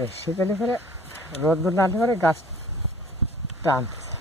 বেশি যে পরে করে রোদ্দুর না পরে গাছ টানতেছে।